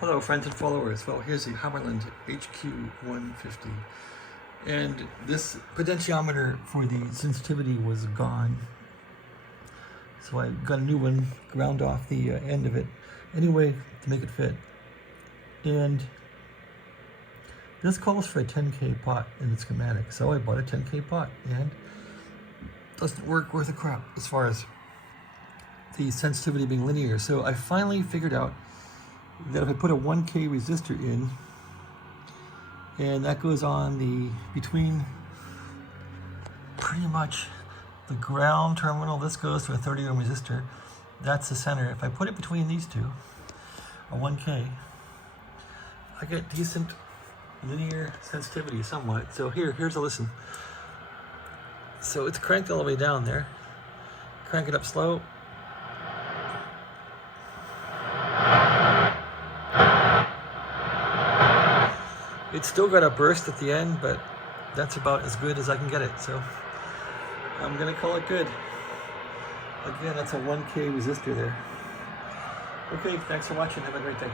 Hello friends and followers. Well, here's the Hammarlund HQ-150, and this potentiometer for the sensitivity was gone, so I got a new one, ground off the end of it anyway to make it fit. And this calls for a 10K pot in the schematic, so I bought a 10K pot, and it doesn't work worth a crap as far as the sensitivity being linear. So I finally figured out that if I put a 1K resistor in, and that goes on the between pretty much the ground terminal, this goes to a 30 ohm resistor, that's the center. If I put it between these two, a 1K, I get decent linear sensitivity somewhat. So here's a listen. So it's cranked all the way down there. Crank it up slow. It's still got a burst at the end, but that's about as good as I can get it. So I'm gonna call it good. Again, that's a 1K resistor there. Okay, thanks for watching. Have a great day.